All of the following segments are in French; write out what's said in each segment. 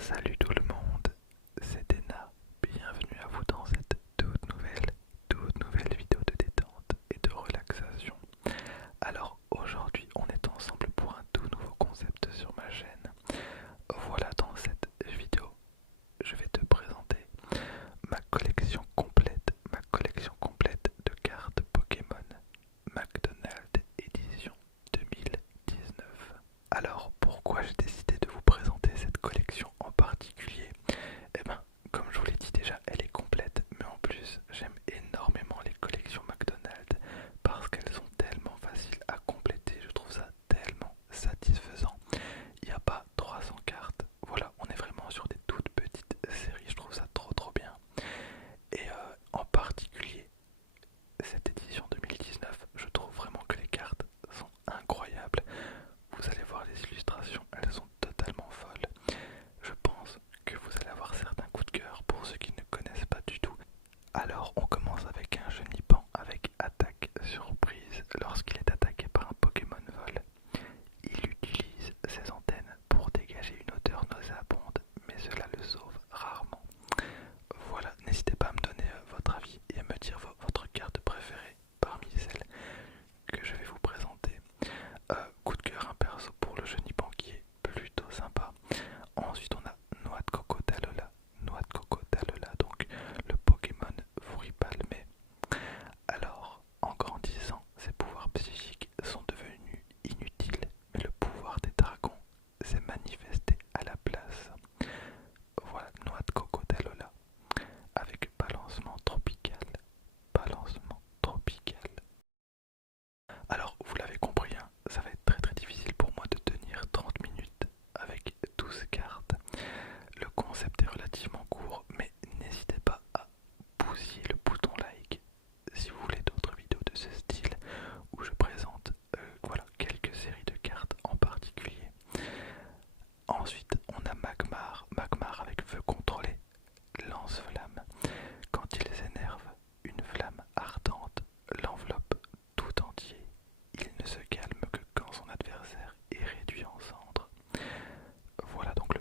Salut tout le monde, c'est Dena. Bienvenue à vous dans cette toute nouvelle vidéo de détente et de relaxation. Alors aujourd'hui, on est ensemble pour un tout nouveau concept sur ma chaîne. Voilà, dans cette vidéo, je vais te présenter ma collection complète de cartes Pokémon McDonald's édition 2019. Alors pourquoi j'ai décidé de vous présenter cette collection en particulier? Eh ben, comme je vous l'ai dit déjà, elle est complète, mais en plus j'aime énormément les collections McDonald's parce qu'elles sont tellement faciles à compléter, je trouve ça tellement satisfaisant. Il n'y a pas 300 cartes, voilà, on est vraiment sur des toutes petites séries, je trouve ça trop bien. Et en particulier, cette édition 2019, je trouve vraiment que les cartes sont incroyables. Vous allez voir les illustrations, elles sont totalement folles. Je pense que vous allez avoir certains coups de cœur pour ceux qui ne connaissent pas du tout. Alors on commence avec un Genipan avec attaque surprise. Lorsqu'il est attaqué par un Pokémon vol, il utilise ses antennes pour dégager une odeur nauséabonde, mais cela le sauve rarement. Voilà, n'hésitez pas à me donner votre avis et à me dire votre carte préférée parmi celles que je vais vous présenter. Coup de cœur un perso pour le Genipan qui est plutôt sympa. Ensuite on a Noix de Coco Talola. Noix de Coco Talola, donc le Pokémon fruit palmé. Alors, en grandissant, ses pouvoirs psychiques sont devenus inutiles, mais le pouvoir des dragons s'est manifesté à la place. Voilà, Noix de Coco Talola avec balancement tropical. Balancement tropical. Alors, vous l'avez compris, hein, ça va être très difficile pour moi de tenir 30 minutes avec 12 cartes. Le concept est relativement court, mais n'hésitez pas à bousiller le bouton like si vous voulez d'autres vidéos de ce style où je présente voilà, quelques séries de cartes en particulier. Ensuite, on a Magmar. Magmar avec feu contrôlé, lance-flamme. Quand il s'énerve, une flamme ardente l'enveloppe tout entier. Il ne se calme que quand son adversaire est réduit en cendres. Voilà donc le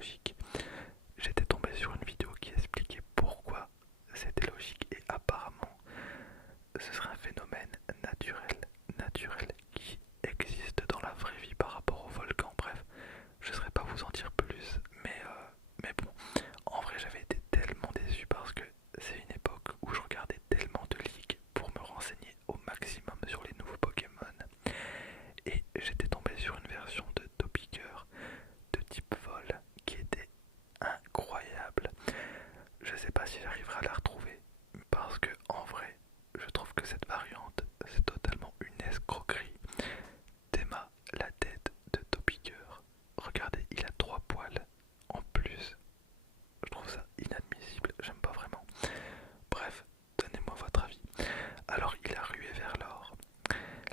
logique. J'étais tombé sur une vidéo qui expliquait pourquoi c'était logique et apparemment ce serait un phénomène naturel qui existe dans la vraie vie par rapport au volcan. Bref, je ne saurais pas vous en dire plus, mais bon, en vrai j'avais été tellement déçu parce que c'est une époque où je regardais tellement de ligues pour me renseigner au maximum sur les nouveaux Pokémon et j'étais tombé sur une version de Topiqueur de type vol qui était incroyable. Je sais pas si j'arriverai à la retrouver parce que en vrai je trouve que cette variante c'est totalement une escroquerie. Théma, la tête de Topiqueur. Regardez, il a 3 poils en plus. Je trouve ça inadmissible, j'aime pas vraiment. Bref, donnez-moi votre avis. Alors il a rué vers l'or.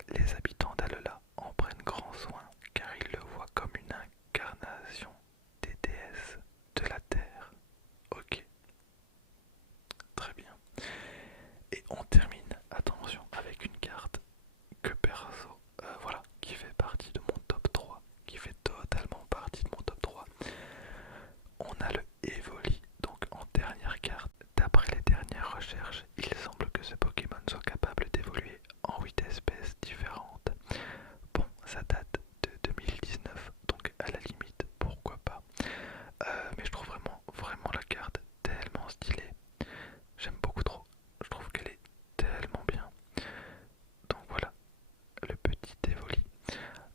Les habitants d'Alola en prennent grand soin car ils le voient comme une incarnation des déesses de la terre. Ok, très bien. Et on termine, attention, avec une carte que perso, voilà, qui fait partie de mon top 3, qui fait totalement partie de mon top 3. On a le Evoli, donc en dernière carte. D'après les dernières recherches, il semble que ce Pokémon soit capable d'évoluer en 8 espèces différentes. Bon, ça date de 2019, donc à la limite, pourquoi pas. Mais je trouve vraiment la carte tellement stylée. J'aime beaucoup trop. Je trouve qu'elle est tellement bien. Donc voilà, le petit Evoli.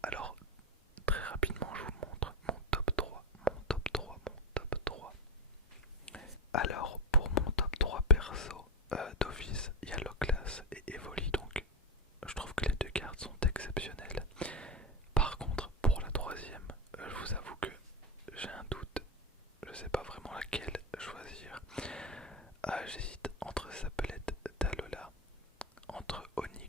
Alors, très rapidement, je vous montre mon top 3. Mon top 3, mon top 3. Alors, pour mon top 3 perso, d'office, il y a Loclas et Evoli. Donc, je trouve que les deux cartes sont exceptionnelles. Par contre, pour la troisième, je vous avoue que j'ai un doute. Je sais pas vraiment laquelle choisir. J'hésite entre Sablette d'Alola, entre Oni